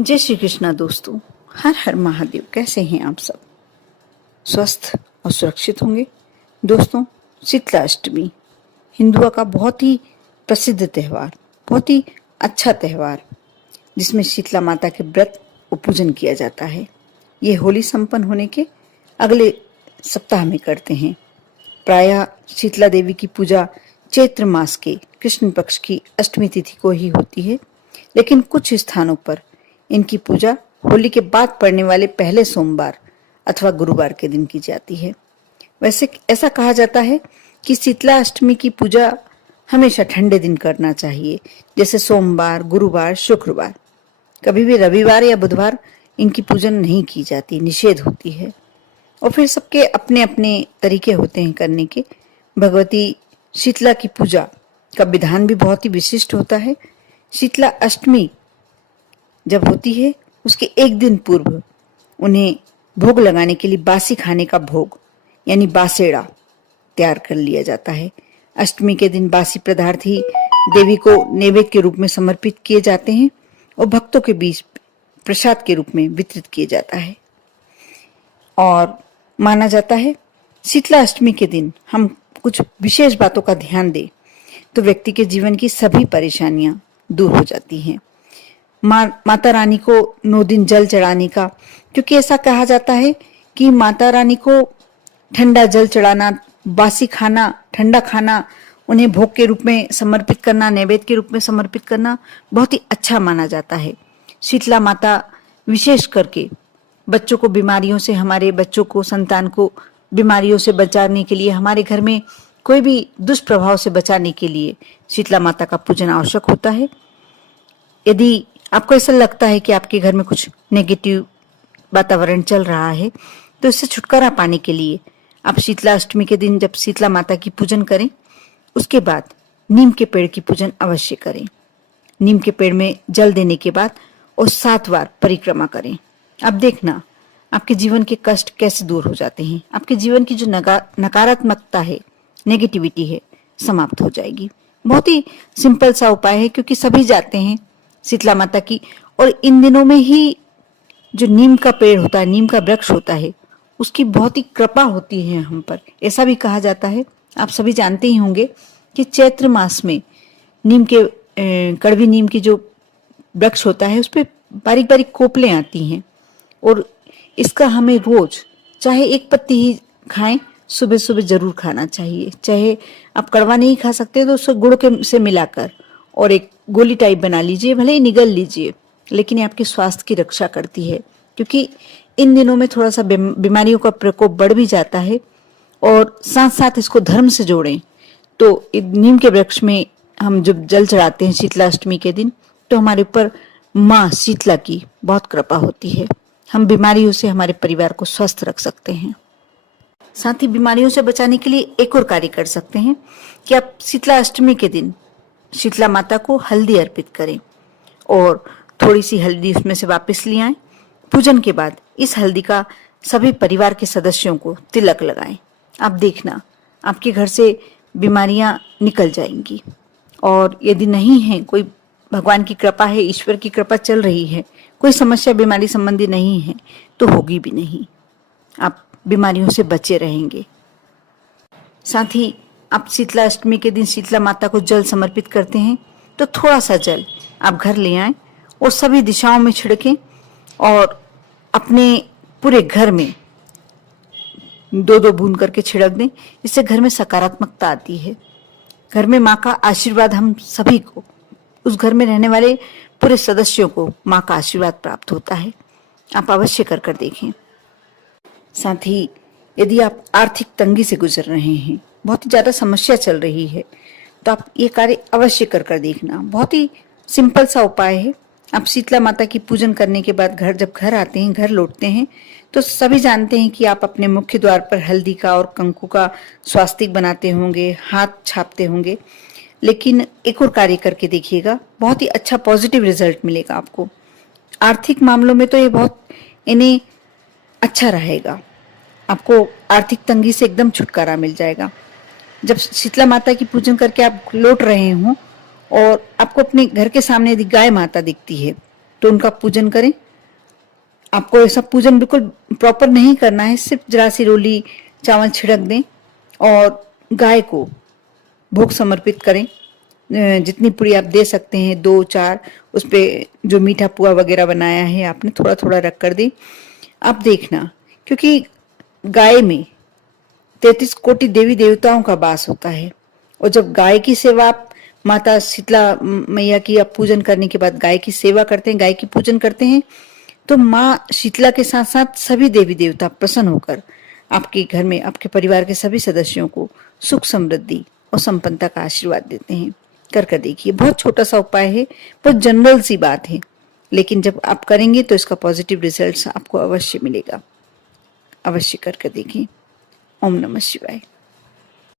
जय श्री कृष्णा दोस्तों। हर हर महादेव। कैसे हैं आप सब? स्वस्थ और सुरक्षित होंगे। दोस्तों, शीतला अष्टमी हिंदुओं का बहुत ही प्रसिद्ध त्यौहार, बहुत ही अच्छा त्यौहार, जिसमें शीतला माता के व्रत और पूजन किया जाता है। ये होली संपन्न होने के अगले सप्ताह में करते हैं। प्रायः शीतला देवी की पूजा चैत्र मास के कृष्ण पक्ष की अष्टमी तिथि को ही होती है, लेकिन कुछ स्थानों पर इनकी पूजा होली के बाद पड़ने वाले पहले सोमवार अथवा गुरुवार के दिन की जाती है। वैसे ऐसा कहा जाता है कि शीतला अष्टमी की पूजा हमेशा ठंडे दिन करना चाहिए, जैसे सोमवार, गुरुवार, शुक्रवार। कभी भी रविवार या बुधवार इनकी पूजन नहीं की जाती, निषेध होती है। और फिर सबके अपने अपने तरीके होते हैं करने के। भगवती शीतला की पूजा का विधान भी बहुत ही विशिष्ट होता है। शीतला अष्टमी जब होती है उसके एक दिन पूर्व उन्हें भोग लगाने के लिए बासी खाने का भोग यानी बासेड़ा तैयार कर लिया जाता है। अष्टमी के दिन बासी पदार्थ ही देवी को नैवेद्य के रूप में समर्पित किए जाते हैं और भक्तों के बीच प्रसाद के रूप में वितरित किया जाता है। और माना जाता है शीतला अष्टमी के दिन हम कुछ विशेष बातों का ध्यान दें तो व्यक्ति के जीवन की सभी परेशानियां दूर हो जाती हैं। माता रानी को 9 दिन जल चढ़ाने का, क्योंकि ऐसा कहा जाता है कि माता रानी को ठंडा जल चढ़ाना, बासी खाना, ठंडा खाना, उन्हें भोग के रूप में समर्पित करना, नैवेद्य के रूप में समर्पित करना बहुत ही अच्छा माना जाता है। शीतला माता विशेष करके बच्चों को बीमारियों से, हमारे बच्चों को, संतान को बीमारियों से बचाने के लिए, हमारे घर में कोई भी दुष्प्रभाव से बचाने के लिए शीतला माता का पूजन आवश्यक होता है। यदि आपको ऐसा लगता है कि आपके घर में कुछ नेगेटिव वातावरण चल रहा है तो इससे छुटकारा पाने के लिए आप शीतला अष्टमी के दिन जब शीतला माता की पूजन करें, उसके बाद नीम के पेड़ की पूजन अवश्य करें। नीम के पेड़ में जल देने के बाद और 7 बार परिक्रमा करें। अब देखना आपके जीवन के कष्ट कैसे दूर हो जाते हैं। आपके जीवन की जो नकारात्मकता है, नेगेटिविटी है, समाप्त हो जाएगी। बहुत ही सिंपल सा उपाय है, क्योंकि सभी जाते हैं शीतला माता की। और इन दिनों में ही जो नीम का पेड़ होता है, नीम का वृक्ष होता है, उसकी बहुत ही कृपा होती है हम पर। ऐसा भी कहा जाता है, आप सभी जानते ही होंगे कि चैत्र मास में नीम के कड़वी नीम की जो वृक्ष होता है उस पर बारीक बारीक कोपलें आती हैं और इसका हमें रोज चाहे एक पत्ती ही खाएं, सुबह सुबह जरूर खाना चाहिए। चाहे आप कड़वा नहीं खा सकते तो उसको गुड़ के से मिलाकर और एक गोली टाइप बना लीजिए, भले ही निगल लीजिए, लेकिन ये आपके स्वास्थ्य की रक्षा करती है। क्योंकि इन दिनों में थोड़ा सा बीमारियों का प्रकोप बढ़ भी जाता है। और साथ साथ इसको धर्म से जोड़ें तो नीम के वृक्ष में हम जब जल चढ़ाते हैं शीतला अष्टमी के दिन, तो हमारे ऊपर माँ शीतला की बहुत कृपा होती है। हम बीमारियों से हमारे परिवार को स्वस्थ रख सकते हैं। साथ ही बीमारियों से बचाने के लिए एक और कार्य कर सकते हैं कि आप शीतला अष्टमी के दिन शीतला माता को हल्दी अर्पित करें और थोड़ी सी हल्दी उसमें से वापस ले आएं। पूजन के बाद इस हल्दी का सभी परिवार के सदस्यों को तिलक लगाएं। आप देखना आपके घर से बीमारियां निकल जाएंगी। और यदि नहीं है, कोई भगवान की कृपा है, ईश्वर की कृपा चल रही है, कोई समस्या बीमारी संबंधी नहीं है, तो होगी भी नहीं। आप बीमारियों से बचे रहेंगे। साथ ही आप शीतला अष्टमी के दिन शीतला माता को जल समर्पित करते हैं तो थोड़ा सा जल आप घर ले आएं और सभी दिशाओं में छिड़कें और अपने पूरे घर में 2-2 बूंद करके छिड़क दें। इससे घर में सकारात्मकता आती है। घर में माँ का आशीर्वाद, हम सभी को, उस घर में रहने वाले पूरे सदस्यों को माँ का आशीर्वाद प्राप्त होता है। आप अवश्य कर देखें। साथ ही यदि आप आर्थिक तंगी से गुजर रहे हैं, बहुत ही ज्यादा समस्या चल रही है, तो आप ये कार्य अवश्य कर देखना। बहुत ही सिंपल सा उपाय है। आप शीतला माता की पूजन करने के बाद जब घर आते हैं, घर लौटते हैं, तो सभी जानते हैं कि आप अपने मुख्य द्वार पर हल्दी का और कंकु का स्वास्तिक बनाते होंगे, हाथ छापते होंगे। लेकिन एक और कार्य करके देखिएगा, बहुत ही अच्छा पॉजिटिव रिजल्ट मिलेगा आपको। आर्थिक मामलों में तो ये बहुत इन्हें अच्छा रहेगा। आपको आर्थिक तंगी से एकदम छुटकारा मिल जाएगा। जब शीतला माता की पूजन करके आप लौट रहे हों और आपको अपने घर के सामने यदि गाय माता दिखती है तो उनका पूजन करें। आपको ऐसा पूजन बिल्कुल प्रॉपर नहीं करना है, सिर्फ जरा सी रोली चावल छिड़क दें और गाय को भोग समर्पित करें। जितनी पूरी आप दे सकते हैं, 2-4, उस पे जो मीठा पुआ वगैरह बनाया है आपने थोड़ा थोड़ा रख कर दें। आप देखना, क्योंकि गाय में 33 कोटि देवी देवताओं का वास होता है, और जब गाय की सेवा आप माता शीतला मैया की आप पूजन करने के बाद गाय की सेवा करते हैं, गाय की पूजन करते हैं, तो माँ शीतला के साथ साथ सभी देवी देवता प्रसन्न होकर आपके घर में आपके परिवार के सभी सदस्यों को सुख समृद्धि और संपन्नता का आशीर्वाद देते हैं। कर देखिए, बहुत छोटा सा उपाय है, बहुत जनरल सी बात है, लेकिन जब आप करेंगे तो इसका पॉजिटिव रिजल्ट्स आपको अवश्य मिलेगा। अवश्य कर देखिए। ओम नमः शिवाय।